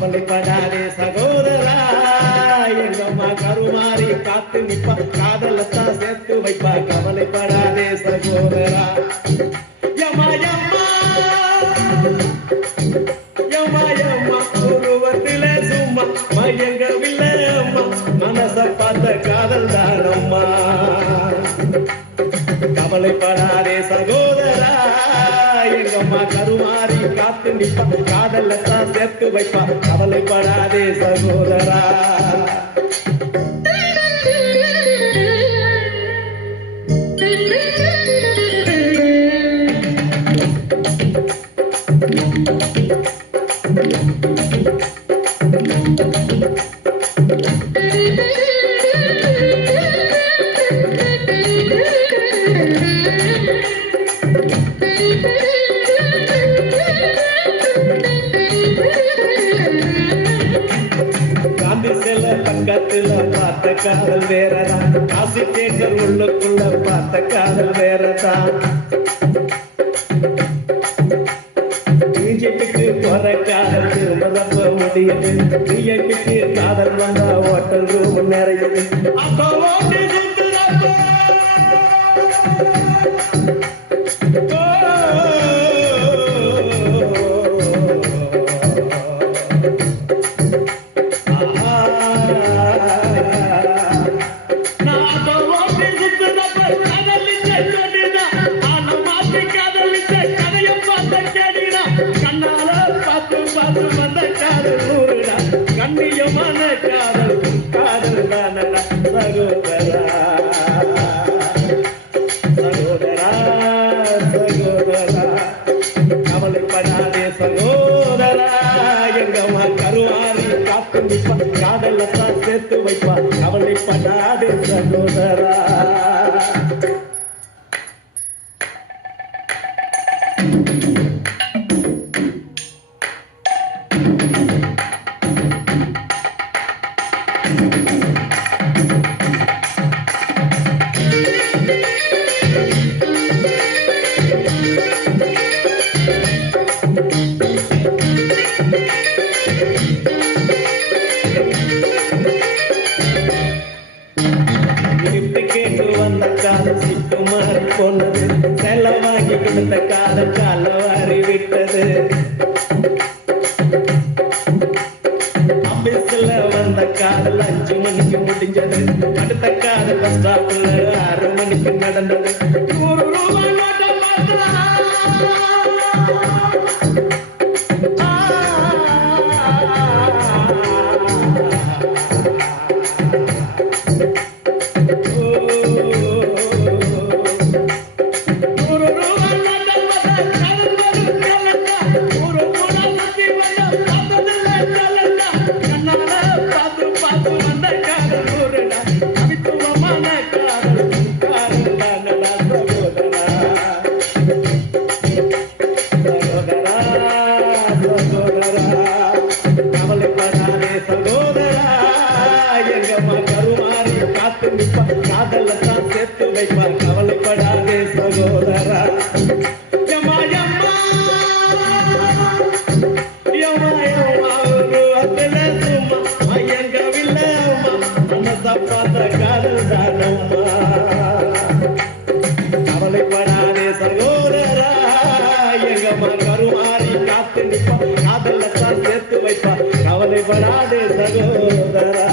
கவலைப்படாதே சகோதரா, எங்கம்மா கருமாறி காத்து நிப்பா, காதலத்தான் சேர்த்து வைப்பா. கவலைப்படாதே சகோதரா. யம்மா யம்மா யம்மா யம்மா, உருவத்திலே சும்மா மயங்கவில்லை அம்மா, மனச பார்த்த காதல் தானம்மா. கவலைப்படாதே சகோதரா, எங்கம்மா கருமாறி காத்து நிப்பா, காதலத்தான் சேர்த்து வைப்பா. கவலைப்படாதே சகோதரா. காந்தி செல்ல பக்கத்துல பார்த்த காதல் வேறதான், காசி தேட்டர் உள்ளுக்குள்ள பார்த்த காதல் வேறதான். பிஜேபிக்கு போற காதல் திரும்ப முடியுது, பிஜேபிக்கு காதல் வந்தா ஹோட்டல் ரூம் நிறையுது. அப்போ கண்ணியமான காதல் காதல் தானடா சகோதரா. சகோதரா சகோதரா, கவலைப்படாதே சகோதரா, எங்கம்மா கருவாரி காத்து நிப்பா, காதலத்தான் சேர்த்து வைப்பா. கவலைப்படாதே சகோதரா. கேட்டு வந்த காதல் சிட்டு மாறி போனது, செலவாகி கொடுத்த காதல் காலவாரி விட்டது. ஆபீஸ்ல வந்த காதல் 5 மணிக்கு முடிஞ்சது, அடுத்த காதல் பஸ் ஸ்டாப்ல 6 மணிக்கு நடந்தது. 100 ரூபாய் நோட்டை காதலத்தான் சேர்த்து வைப்பார். கவலைப்படாதே சகோதரா. யம்மா யம்மா யம்மா யம்மா, உருவத்திலே சும்மா மயங்கவில்லை அம்மா, மனச பார்த்த காதல் தானம்மா. கவலைப்படாதே சகோதரா, எங்கம்மா கருமாறி காத்து நிப்பா, காதலத்தான் சேர்த்து வைப்பா. கவலைப்படாதே சகோதரா.